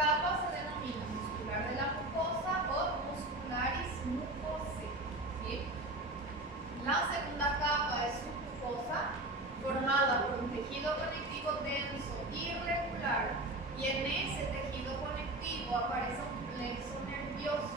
capa se denomina muscular de la mucosa o muscularis mucosae, ¿sí? La segunda capa es submucosa, formada por un tejido conectivo denso, irregular, y en ese tejido conectivo aparece un plexo nervioso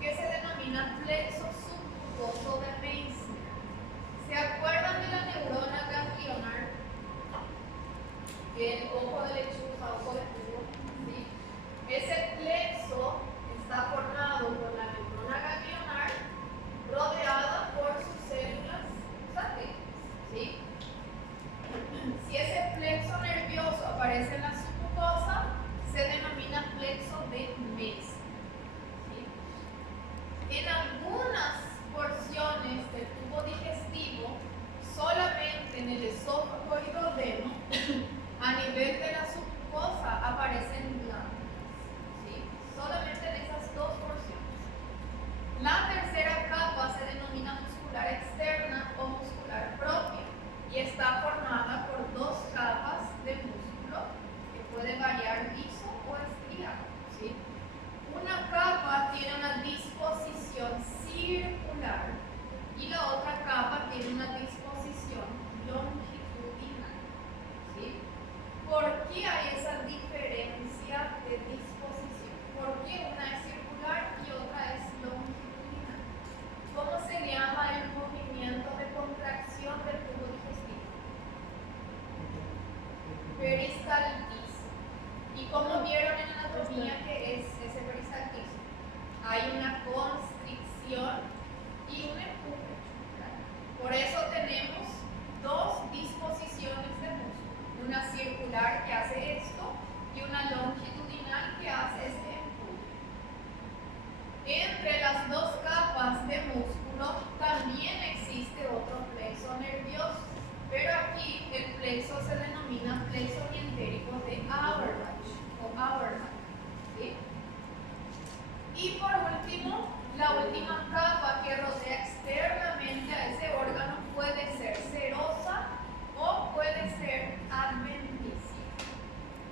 que se denomina plexo submucoso de Meissner. ¿Se acuerdan de la neurona ganglionar? El ojo de lechuza, ojo de tubo, ¿sí? Ese plexo está formado por la neurona ganglionar rodeada por sus células satélites, ¿sí? Si ese plexo nervioso aparece en la submucosa, se denomina plexo de Meissner, ¿sí? En algunas porciones del tubo digestivo, solamente en el esófago y duodeno, a nivel de la submucosa aparecen glándulas, ¿sí? Solamente en esas dos porciones. La tercera capa se denomina muscular externa o muscular propia y está formada por dos capas de músculo que puede variar liso o estriado, ¿sí? Una capa tiene una disposición circular y la otra capa tiene una disposición longitudinal, ¿sí? ¿Por qué hay esa diferencia de disposición? ¿Por qué una es circular y otra es longitudinal? ¿Cómo se llama el movimiento de contracción del tubo digestivo? Peristaltismo. ¿Y cómo vieron en anatomía que es ese peristaltismo? Hay una constricción y un empuje. Por eso tenemos dos disposiciones de músculo. Una circular que hace esto y una longitudinal que hace este empuje. Entre las dos capas de músculo también existe otro plexo nervioso, pero aquí el plexo se denomina plexo mientérico de Auerbach o Auerbach, ¿sí? Y por último, la última capa que rodea externamente a ese órgano puede ser serosa o puede ser adventicia.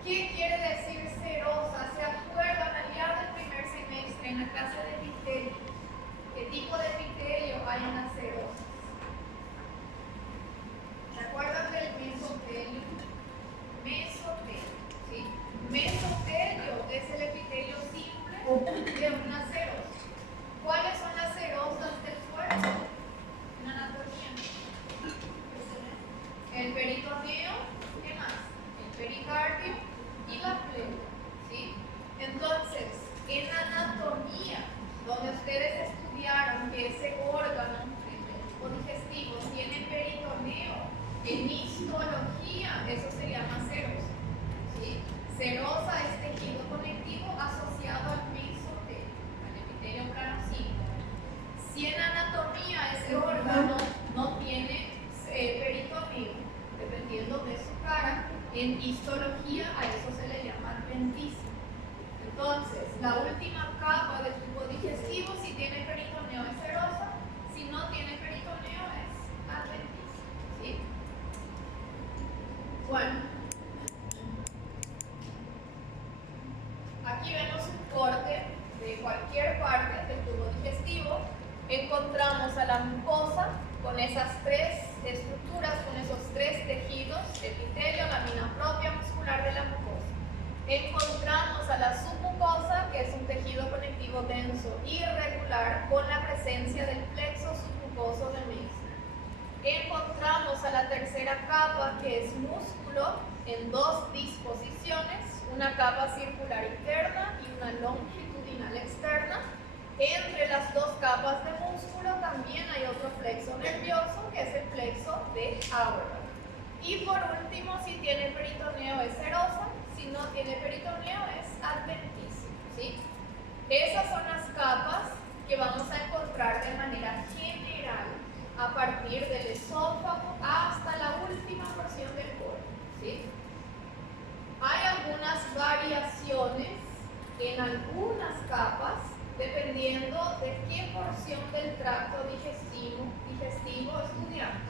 ¿Qué quiere decir serosa? ¿Se acuerdan allá del primer semestre en la clase de epitelio? ¿Qué tipo de epitelio hay en las serosas? ¿Se acuerdan del mesotelio? Mesotelio, ¿sí? Mesotelio es el epitelio simple de una serosa. ¿Cuáles son las serosas del cuerpo? En anatomía. El peritoneo, ¿qué más? El pericardio y la pleura, ¿sí? Entonces, en anatomía, donde ustedes estudiaron que ese órgano, el tubo digestivo, tiene peritoneo, en histología, eso se llama serosa, ¿sí? Serosa es tejido conectivo asociado al mesotelio, al epitelio plano-simple. Si en anatomía ese órgano no tiene peritoneo, dependiendo de su cara, en histología a eso se le llama adventicia. Entonces, la última capa del tubo digestivo, si tiene peritoneo, es serosa, si no tiene peritoneo, es adventicia, ¿sí? Bueno, aquí vemos un corte de cualquier parte del tubo digestivo. Encontramos a la mucosa con esas tres estructuras, con esos tres tejidos: epitelio, lámina propia muscular de la mucosa. Encontramos a la submucosa, que es un tejido conectivo denso irregular con la presencia del plexo submucoso de Meissner. Encontramos a la tercera capa, que es músculo, en dos disposiciones, una capa circular interna y una longitudinal externa. Entre las dos capas de músculo también hay otro plexo nervioso, que es el plexo de Auerbach. Y por último, si tiene peritoneo es serosa, si no tiene peritoneo es adventicia, ¿sí? Esas son las capas que vamos a encontrar de manera general a partir del esófago hasta la última porción del cuerpo, ¿sí? Hay algunas variaciones en algunas capas dependiendo de qué porción del tracto digestivo estudiamos,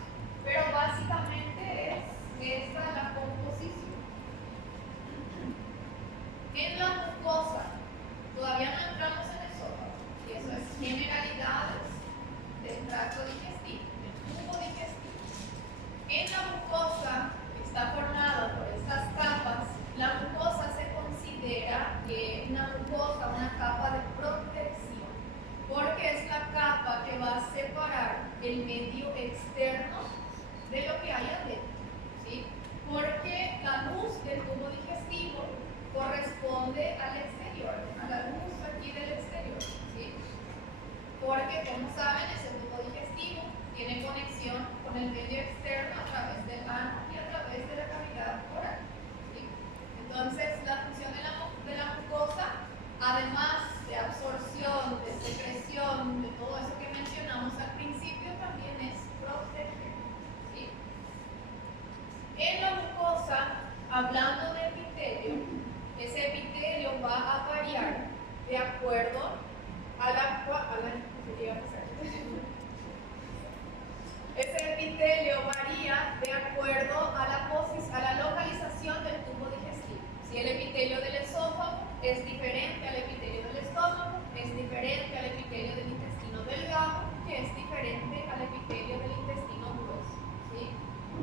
pero básicamente es esta la composición. En la una mucosa, una capa de protección, porque es la capa que va a separar el medio externo de lo que hay adentro, ¿sí? Porque la luz del tubo digestivo corresponde al exterior, a la luz aquí del exterior, ¿sí? Porque, como saben, ese tubo digestivo tiene conexión con el medio externo a través del ano y a través de la cavidad oral, ¿sí? Entonces, la función de la mucosa, además de absorción, de secreción, de todo eso que mencionamos al principio, también es proteger, ¿sí? En la mucosa, hablando de epitelio, ese epitelio va a variar de acuerdo a ese epitelio varía de acuerdo a la localización del tubo digestivo. Si el epitelio del esófago es diferente al epitelio del estómago, es diferente al epitelio del intestino delgado, que es diferente al epitelio del intestino grueso, ¿sí?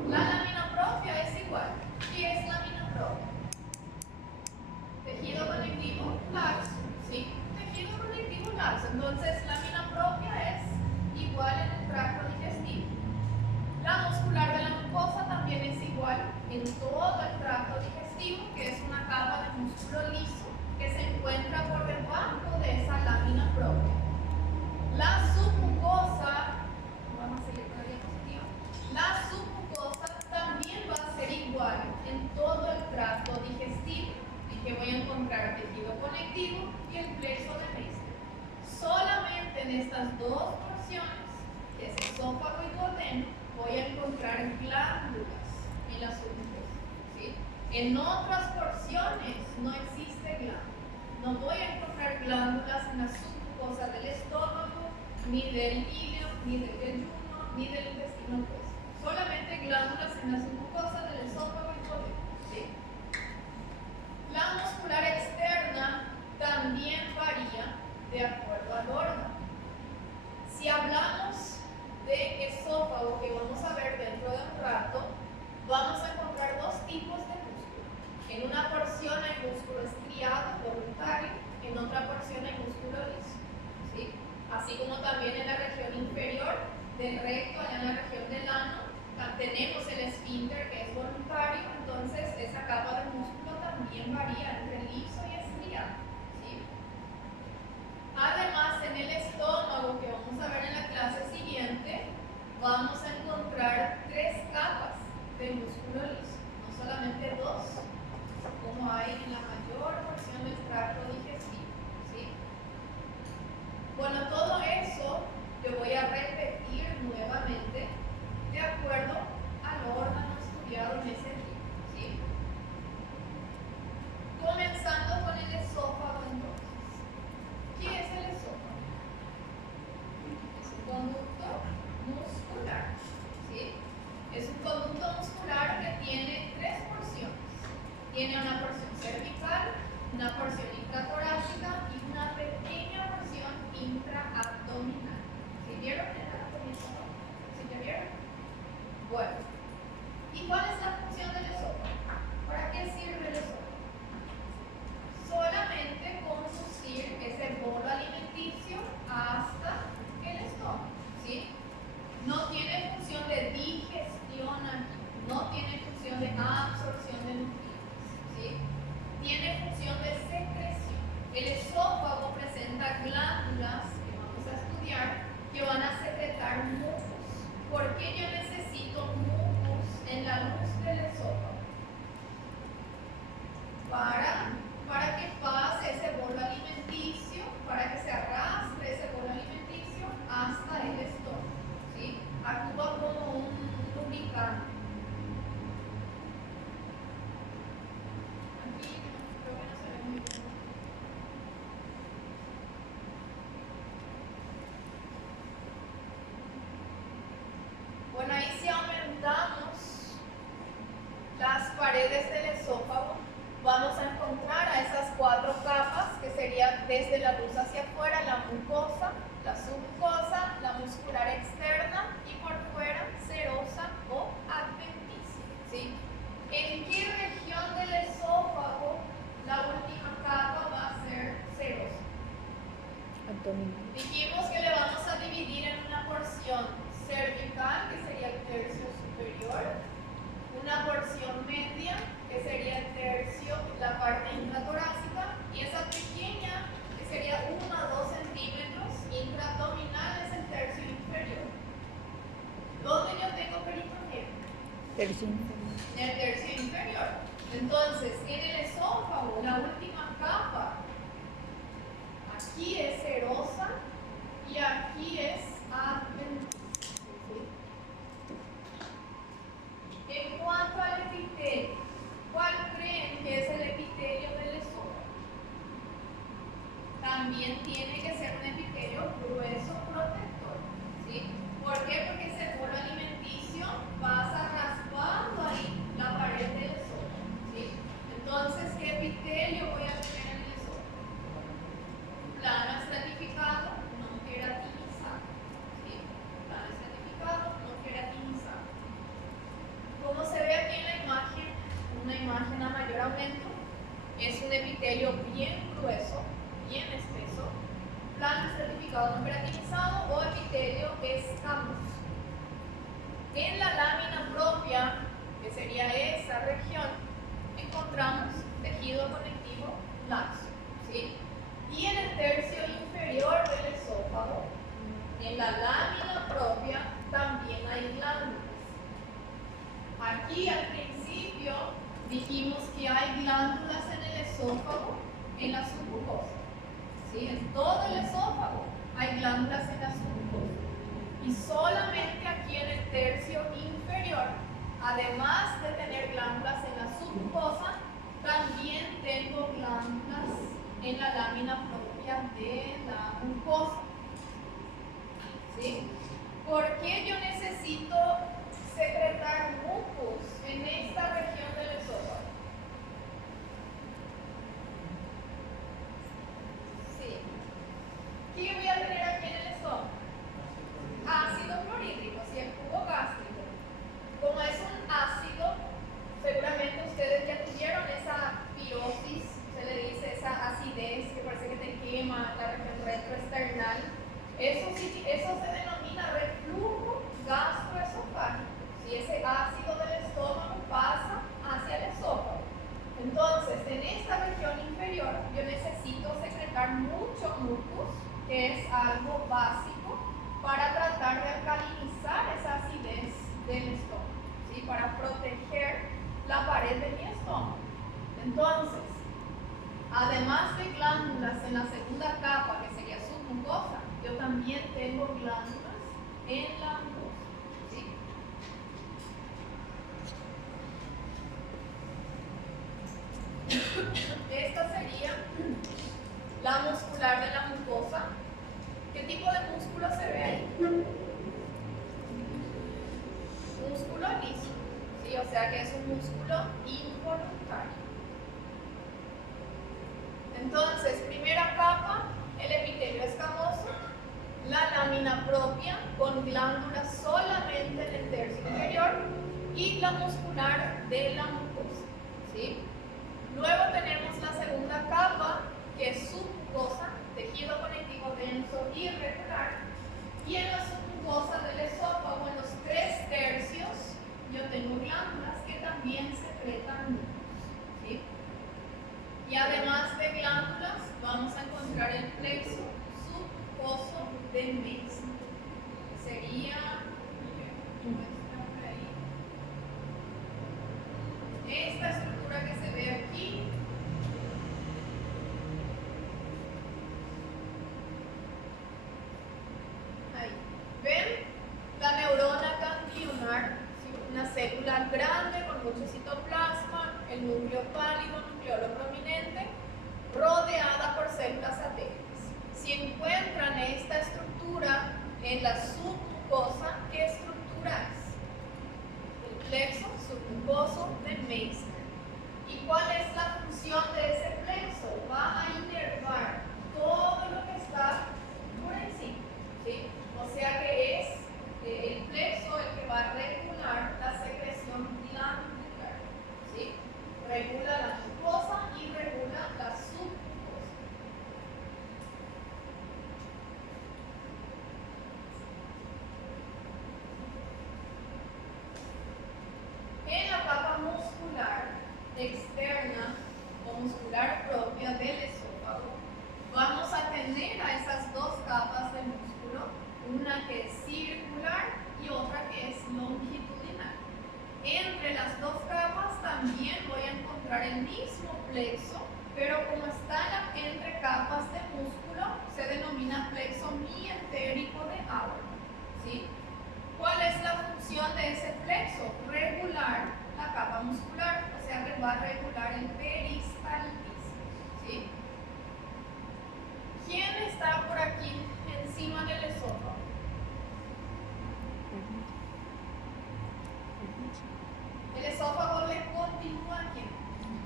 La lámina propia es igual. ¿Qué es lámina propia? Tejido conectivo laxo, ¿sí? Tejido conectivo laxo. Entonces, lámina propia es igual en el tracto digestivo. La muscular de la mucosa también es igual en todo el tracto digestivo, que es una capa de músculo liso que se encuentra por debajo de esa lámina propia. La submucosa, vamos a seguir con la diapositiva. La submucosa también va a ser igual en todo el tracto digestivo, en que voy a encontrar tejido conectivo y el plexo de Meister. Solamente en estas dos porciones, que es esófago y duodeno, voy a encontrar glándulas en la submucosa, ¿sí? En otras porciones no existe glándula. No voy a encontrar glándulas en la submucosa del estómago, ni del híleo, ni del yeyuno, ni del intestino grueso. Solamente glándulas en la submucosa del esófago y duodeno, ¿sí? La muscular externa también varía de acuerdo al órgano. Si hablamos de esófago, que vamos a ver dentro de un rato, vamos a encontrar dos tipos de músculo. En una porción hay músculo estriado, voluntario, en otra porción hay músculo liso, ¿sí? Así como también en la región inferior del recto, allá en la región del ano, tenemos el esfínter, que es voluntario. Entonces esa capa de músculo también varía entre liso y estriado, ¿sí? Además, en el estómago, que vamos a ver en la clase siguiente, vamos a encontrar 3 capas de músculo liso, no solamente 2, como hay en la mayor porción del tracto digestivo, ¿sí? Bueno, todo eso yo voy a repetir nuevamente de acuerdo al órgano estudiado en ese libro, ¿sí? Comenzando con el esófago, entonces. ¿Qué es el esófago? Es un conducto muscular, ¿sí? Es un conducto muscular que tiene 3 porciones. Tiene una porción cervical, una porción intratorácica y una pequeña porción intraabdominal. ¿Sí vieron en la anatomía? ¿Sí te vieron? Bueno, ¿y cuál es la función del esófago? ¿Para qué sirve el esófago? Solamente conducir ese bolo alimenticio hasta el estómago, ¿sí? No tiene función de digestión aquí, no tiene función de absorción de nutrientes, ¿sí? Tiene función de secreción. El esófago presenta glándulas que vamos a estudiar que van a secretar mucus. ¿Por qué yo necesito mucus en la luz del esófago? Para que pase ese bolo alimenticio, para que se arrastre ese bolo alimenticio hasta el estómago, ¿sí? Actúa como un lubricante. Aquí creo que no se ve muy bien. Bueno, ahí si aumentamos las paredes del esófago, vamos a encontrar a esas 4 capas, que serían desde la luz hacia afuera, la mucosa, la submucosa, la muscular externa y por fuera serosa o adventicia, ¿sí? ¿En qué región del esófago la última capa va abdominal. Dijimos que le vamos a dividir en una porción cervical, que sería el tercio superior, una porción media, que sería el tercio, la parte intratorácica, y esa pequeña, que sería 1 a 2 centímetros, intraabdominal, es el tercio inferior. ¿Dónde yo tengo peritoneo? Tercio inferior. En el tercio inferior. Entonces, en el esófago, la última capa, aquí es serosa y aquí es adventicia. En cuanto al epitelio, ¿cuál creen que es el epitelio del esófago? También tiene que ser un epitelio grueso protector, ¿sí? ¿Por qué? Porque ese bolo alimenticio pasa raspando ahí la pared del esófago, ¿sí? Entonces, ¿qué epitelio voy a tener en el esófago? Plano estratificado, no queratinizado, ¿sí? Plano estratificado, no queratinizado. Como se ve aquí en la imagen, una imagen a mayor aumento, es un epitelio bien grueso, bien espeso, plano estratificado no queratinizado o epitelio escamoso. En la lámina propia, que sería esa región, encontramos tejido conectivo laxo, ¿sí? Y en el tercio inferior del esófago, en la lámina propia, también hay glándulas. Aquí al principio dijimos que hay glándulas en el esófago, en la submucosa, ¿sí? En todo el esófago hay glándulas en la submucosa. Y solamente aquí en el tercio inferior, además de tener glándulas en la submucosa, también tengo glándulas en la lámina propia de la mucosa, ¿sí? ¿Por qué yo necesito secretar mucus en esta región del esófago? Sí. ¿Qué voy a tener aquí en el estómago? Ácido clorhídrico, si el jugo gástrico. Como es un ácido, seguramente ustedes ya tuvieron esa pirosis, se le dice esa acidez que parece que te quema la región retroesternal. Eso se denomina reflujo gastroesofágico. Si ese ácido del estómago pasa hacia el esófago. Entonces, en esta región inferior, yo necesito secretar mucho mucus, que es algo básico para tratar de alcalinizar esa acidez del estómago, ¿sí? Para proteger la pared de mi estómago. Entonces, además de glándulas en la segunda capa, que sería submucosa, yo también tengo glándulas en la mucosa, ¿sí? Esta sería la muscular de la mucosa. ¿Qué tipo de músculo se ve ahí? Músculo liso, ¿sí? O sea que es un músculo involuntario. Entonces, primera capa, el epitelio escamoso, la lámina propia con glándulas solamente en el tercio inferior y la muscular de la mucosa, ¿sí? Luego tenemos la segunda capa, que es submucosa, tejido conectivo denso y irregular, y en la submucosa del esófago, en los 3 tercios, yo tengo glándulas que también secretan mucus, ¿sí? Y además de glándulas, vamos a encontrar el plexo submucoso de Mesa. Sería, esta estructura que se ve aquí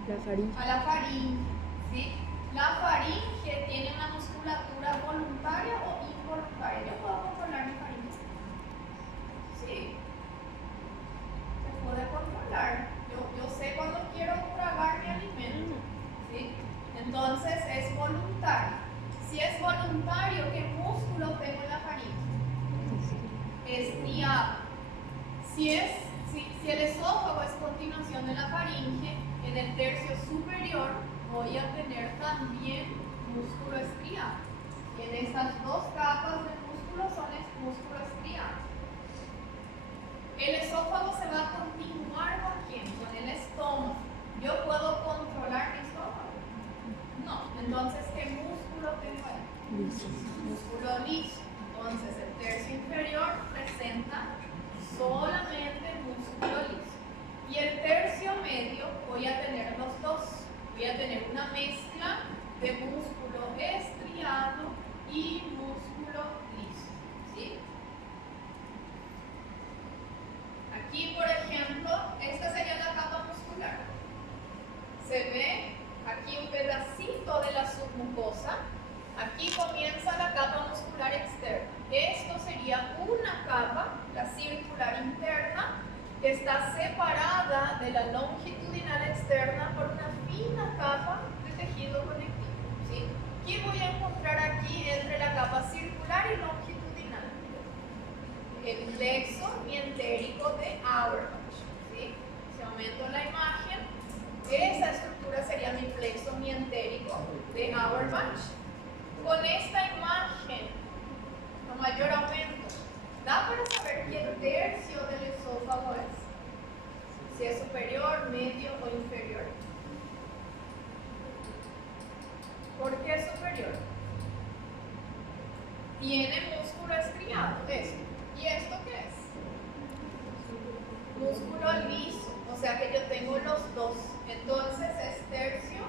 La faringe. A la faringe, ¿sí? La faringe tiene una musculatura voluntaria o involuntaria. ¿Yo puedo controlar mi faringe? Sí. Se puede controlar. Yo sé cuando quiero tragar mi alimento, ¿sí? Entonces es voluntario. Si es voluntario, ¿qué músculo tengo en la faringe? Estriado. Si el esófago es continuación de la faringe, en el tercio superior voy a tener también músculo estriado. Y en estas dos capas de músculo son el músculo estriado. El esófago se va a continuar con quién? Con el estómago. ¿Yo puedo controlar mi estómago? No. Entonces, ¿qué músculo tengo ahí? Liso. Músculo liso. Entonces, el tercio inferior presenta solamente músculo liso. Y el tercio medio voy a tener los dos. Voy a tener una mezcla de músculo estriado y músculo liso. ¿Sí? Aquí, por ejemplo, esta sería la capa muscular. Se ve aquí un pedacito de la submucosa. Aquí comienza la capa muscular externa. Esto sería una capa, la circular interna, que está separada de la longitudinal externa por una fina capa de tejido conectivo. ¿Sí? ¿Qué voy a encontrar aquí entre la capa circular y longitudinal? El plexo mientérico de Auerbach. ¿Sí? Si aumento la imagen, esa estructura sería mi plexo mientérico de Auerbach. Con esta imagen, a mayor aumento, ¿da para saber qué tercio del esófago es? Si es superior, medio o inferior. ¿Por qué superior? Tiene músculo estriado, esto. ¿Y esto qué es? Músculo liso, o sea que yo tengo los dos. Entonces es tercio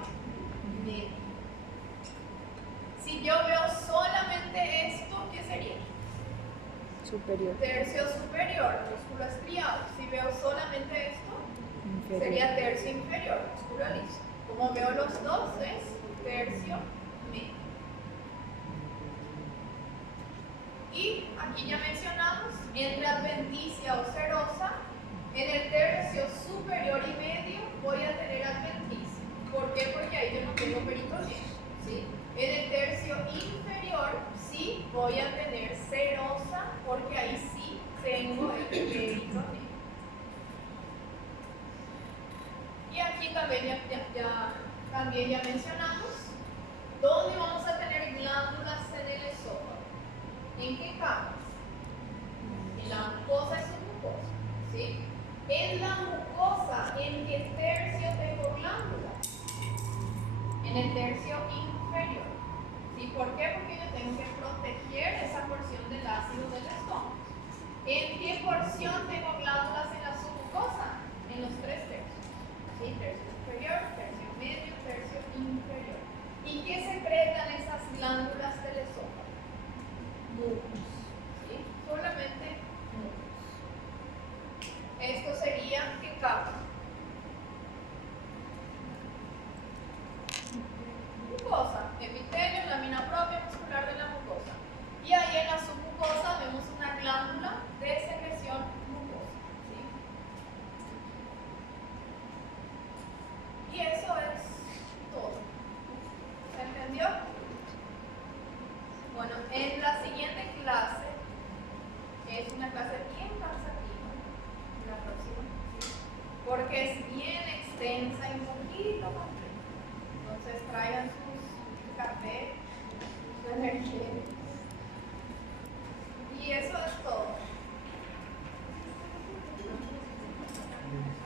medio. Si yo veo solamente esto, ¿qué sería? Superior. Tercio superior, músculo estriado. Si veo solamente esto, Inferior. sería tercio inferior, músculo liso. Como veo los dos, es tercio medio. Y aquí ya mencionamos, entre adventicia o serosa, en el tercio superior y medio voy a tener adventicia. ¿Por qué? Porque ahí yo no tengo peritoneo, ¿sí? En el tercio inferior sí voy a tener serosa, porque ahí sí tengo el peritoneo. Y aquí también ya mencionamos dónde vamos a tener glándulas en el esófago. ¿En qué capas? En la mucosa y submucosa, ¿sí? En la mucosa, ¿en qué tercio tengo glándulas? En el tercio inferior. ¿Sí? ¿Por qué? Porque yo tengo que proteger esa porción del ácido del estómago. ¿En qué porción tengo glándulas en la submucosa? En los tres tercios. ¿Sí? Tercio superior, tercio medio, tercio inferior. ¿Y qué secretan esas glándulas del esófago? Mucos. ¿Sí? Solamente mucos. Esto sería, ¿qué capa? Mucosa, epitelio, lámina propia muscular de la mucosa. Y ahí en la submucosa vemos una glándula de secreción mucosa. ¿Sí? Y eso es todo. ¿Se entendió? Bueno, en la siguiente clase, que es una clase bien cansativa, la próxima, ¿sí? Porque es bien extensa y un poquito